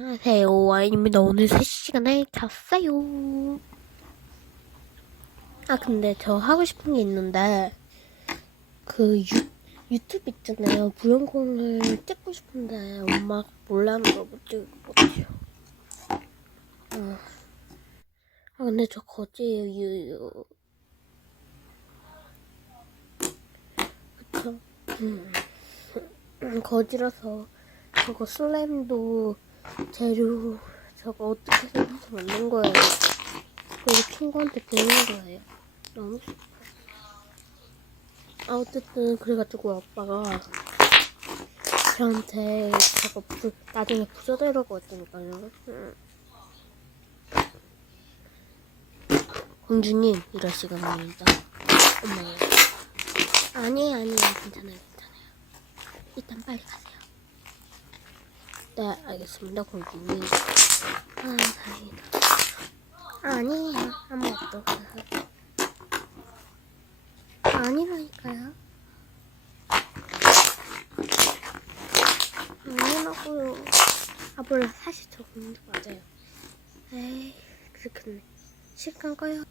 안녕하세요. 와인입니다. 오늘 3시간을 잤어요. 아 근데 저 하고 싶은 게 있는데 그 유, 유튜브 있잖아요. 부영공을 찍고 싶은데 엄마가 몰라는 걸못 찍을 것 같아요 아, 아 근데 저 거지예요 그쵸? 음. 음, 거지라서 저거 슬라임도 재료 저거 어떻게 생겨서 만든 거예요. 그리고 친구한테 배운 거예요. 너무 슬퍼요. 아 어쨌든 그래가지고 아빠가 저한테 저거 부, 나중에 부숴달라고 했다니까요. 음. 공주님 이럴 시간입니다. 엄마요. 아니에요 아니에요 괜찮아요 괜찮아요. 일단 빨리 가세요. 네, 알겠습니다, 공주님. 아, 다행이다. 아니에요, 아무것도. 아니라니까요. 아니라고요. 아, 몰라. 사실 저 공주 맞아요. 에이, 그렇겠네. 시간 꺼요.